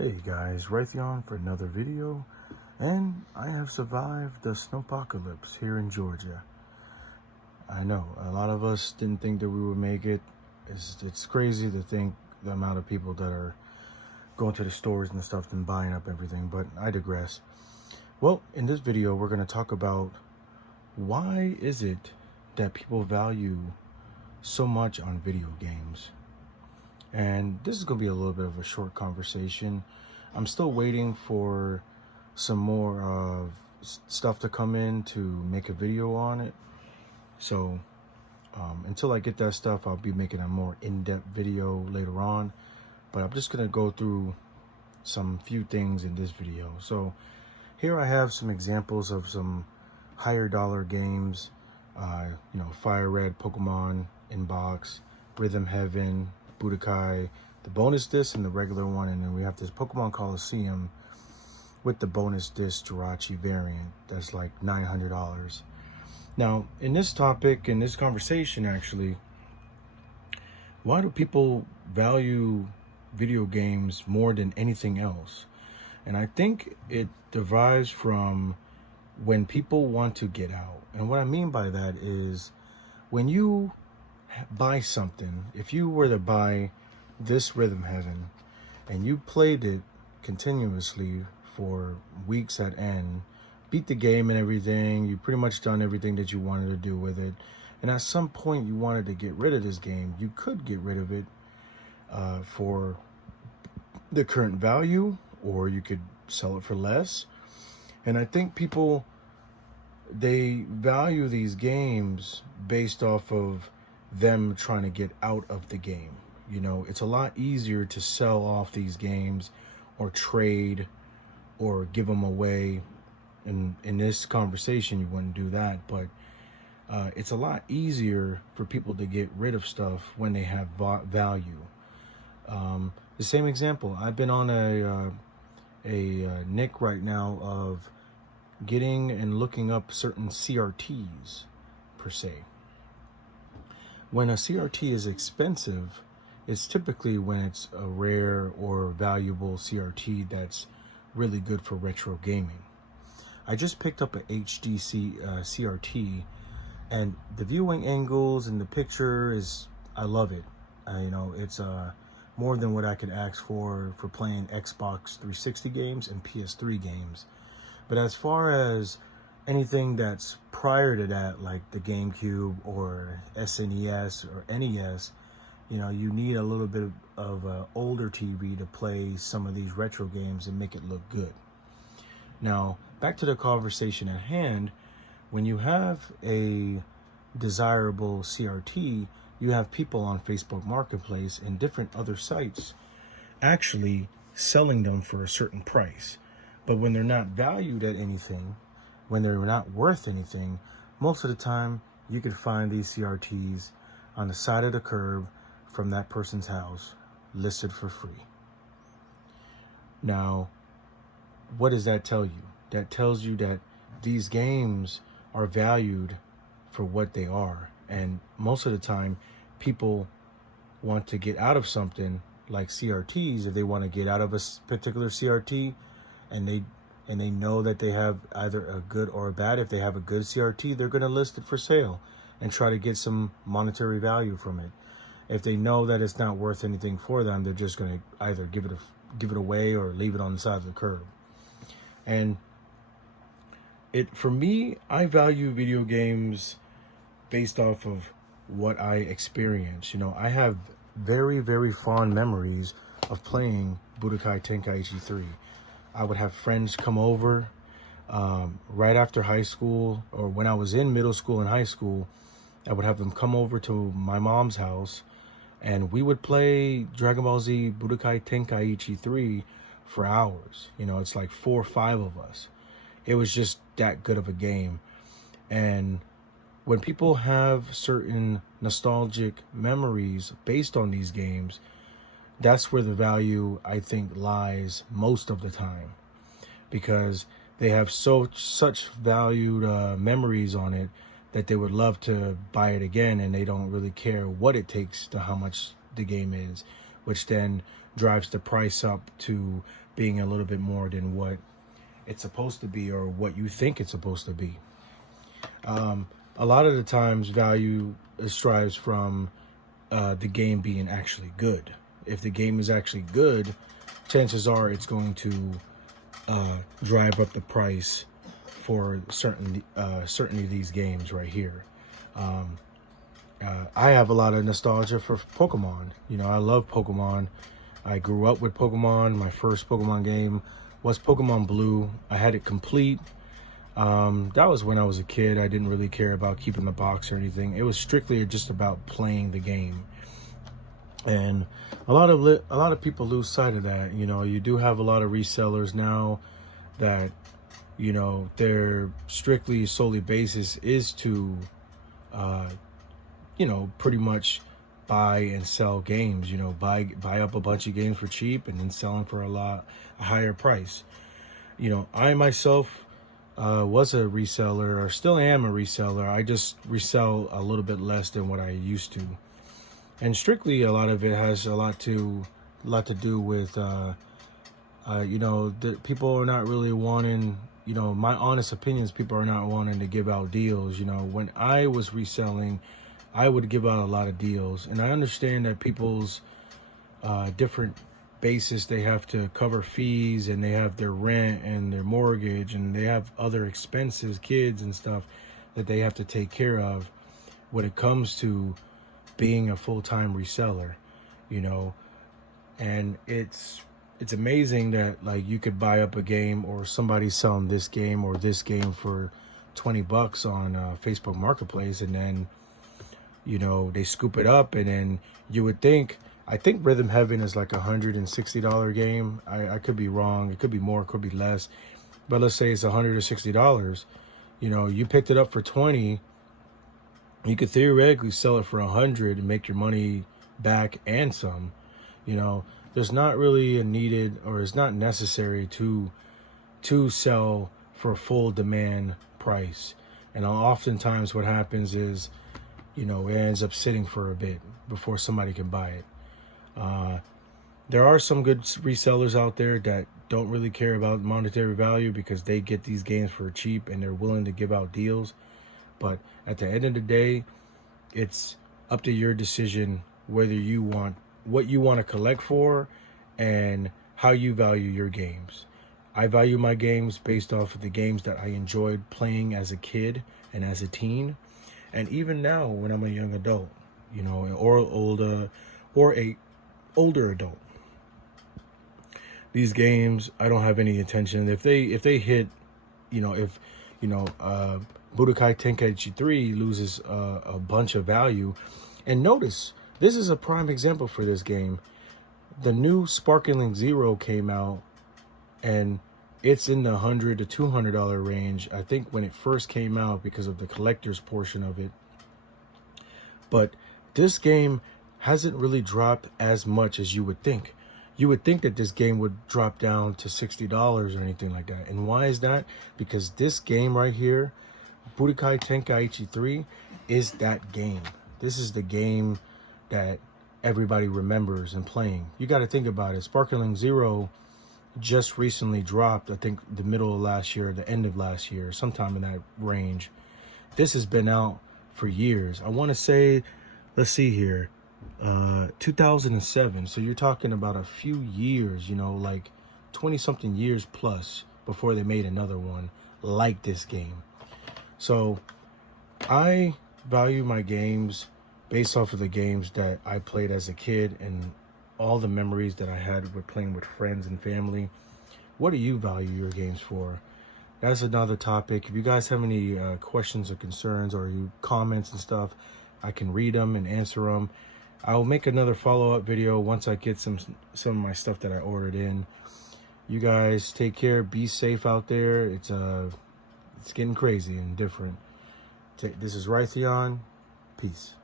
Hey guys, Raytheon for another video, and I have survived the snowpocalypse here in Georgia. I know a lot of us didn't think that we would make it. It's crazy to think the amount of people that are going to the stores and stuff and buying up everything, but I digress. Well, in this video, we're going to talk about why is it that people value so much on video games. And this is going to be a little bit of a short conversation. I'm still waiting for some more stuff to come in to make a video on it. So until I get that stuff, I'll be making a more in-depth video later on. But I'm just going to go through some few things in this video. So here I have some examples of some higher dollar games. Fire Red, Pokemon Inbox, Rhythm Heaven, Budokai, the bonus disc and the regular one, and then we have this Pokemon Coliseum with the bonus disc Jirachi variant that's like $900. Now, in this topic, in this conversation actually, why do people value video games more than anything else? And I think it derives from when people want to get out. And what I mean by that is when you buy something, if you were to buy this Rhythm Heaven and you played it continuously for weeks at end, beat the game and everything, you pretty much done everything that you wanted to do with it, and at some point you wanted to get rid of this game, you could get rid of it for the current value, or you could sell it for less. And I think people, they value these games based off of them trying to get out of the game. You know, it's a lot easier to sell off these games or trade or give them away. And in this conversation, you wouldn't do that, but it's a lot easier for people to get rid of stuff when they have value. The same example, I've been on a nick right now of getting and looking up certain CRTs per se. When a CRT is expensive, it's typically when it's a rare or valuable CRT that's really good for retro gaming. I just picked up a HDC CRT, and the viewing angles and the picture is, I love it. It's more than what I could ask for playing Xbox 360 games and PS3 games. But as far as anything that's prior to that, like the GameCube or SNES or NES, you need a little bit of an older TV to play some of these retro games and make it look good. Now, back to the conversation at hand, when you have a desirable CRT, you have people on Facebook Marketplace and different other sites actually selling them for a certain price. But when they're not valued at anything, when they're not worth anything, most of the time you could find these CRTs on the side of the curb from that person's house, listed for free. Now, what does that tell you? That tells you that these games are valued for what they are. And most of the time, people want to get out of something like CRTs. If they want to get out of a particular CRT, and they know that they have either a good or a bad. If they have a good CRT, they're going to list it for sale and try to get some monetary value from it. If they know that it's not worth anything for them, they're just going to either give it away or leave it on the side of the curb. And for me, I value video games based off of what I experience. I have very, very fond memories of playing Budokai Tenkaichi 3. I would have friends come over right after high school, or when I was in middle school and high school. I would have them come over to my mom's house, and we would play Dragon Ball Z Budokai Tenkaichi 3 for hours. It's like 4 or 5 of us. It was just that good of a game. And when people have certain nostalgic memories based on these games, that's where the value, I think, lies most of the time, because they have such valued memories on it that they would love to buy it again, and they don't really care what it takes to how much the game is, which then drives the price up to being a little bit more than what it's supposed to be or what you think it's supposed to be. A lot of the times value strives from the game being actually good. If the game is actually good, chances are it's going to drive up the price for certainly these games right here. I have a lot of nostalgia for Pokemon. You know, I love Pokemon. I grew up with Pokemon. My first Pokemon game was Pokemon Blue. I had it complete. That was when I was a kid. I didn't really care about keeping the box or anything. It was strictly just about playing the game. And a lot of people lose sight of that. You know, you do have a lot of resellers now that, you know, their strictly solely basis is to, you know, pretty much buy and sell games. You know, buy up a bunch of games for cheap and then sell them for a higher price. You know, I myself was a reseller, or still am a reseller. I just resell a little bit less than what I used to, and strictly a lot of it has a lot to do with you know, the people are not really wanting, you know, my honest opinions, people are not wanting to give out deals. You know, when I was reselling, I would give out a lot of deals, and I understand that people's different basis, they have to cover fees, and they have their rent and their mortgage, and they have other expenses, kids and stuff that they have to take care of when it comes to being a full-time reseller, you know. And it's amazing that, like, you could buy up a game, or somebody's selling this game or this game for $20 on Facebook Marketplace, and then, you know, they scoop it up, and then you would think, I think Rhythm Heaven is like $160 game. I could be wrong. It could be more, it could be less. But let's say it's $160. You know, you picked it up for 20. You could theoretically sell it for 100 and make your money back and some. You know, there's not really a needed, or it's not necessary to sell for full demand price. And oftentimes what happens is, you know, it ends up sitting for a bit before somebody can buy it. There are some good resellers out there that don't really care about monetary value because they get these games for cheap and they're willing to give out deals. But at the end of the day, it's up to your decision whether you want what you want to collect for and how you value your games. I value my games based off of the games that I enjoyed playing as a kid and as a teen, and even now when I'm a young adult, you know, or a older adult. These games, I don't have any intention. If they hit, you know, if, you know, Budokai Tenkaichi 3 loses a bunch of value. And notice, this is a prime example for this game. The new Sparkling Zero came out, and it's in the $100 to $200 range, I think, when it first came out because of the collector's portion of it. But this game hasn't really dropped as much as you would think. You would think that this game would drop down to $60 or anything like that. And why is that? Because this game right here, Budokai Tenkaichi 3, is that game. This is the game that everybody remembers and playing. You got to think about it. Sparkling Zero just recently dropped, I think the middle of last year, the end of last year, sometime in that range. This has been out for years. I want to say, let's see here, 2007. So you're talking about a few years, you know, like 20 something years plus before they made another one like this game. So I value my games based off of the games that I played as a kid and all the memories that I had with playing with friends and family. What do you value your games for? That's another topic. If you guys have any questions or concerns or you comments and stuff, I can read them and answer them. I'll make another follow-up video once I get some of my stuff that I ordered in. You guys take care. Be safe out there. It's getting crazy and different. This is Raytheon. Peace.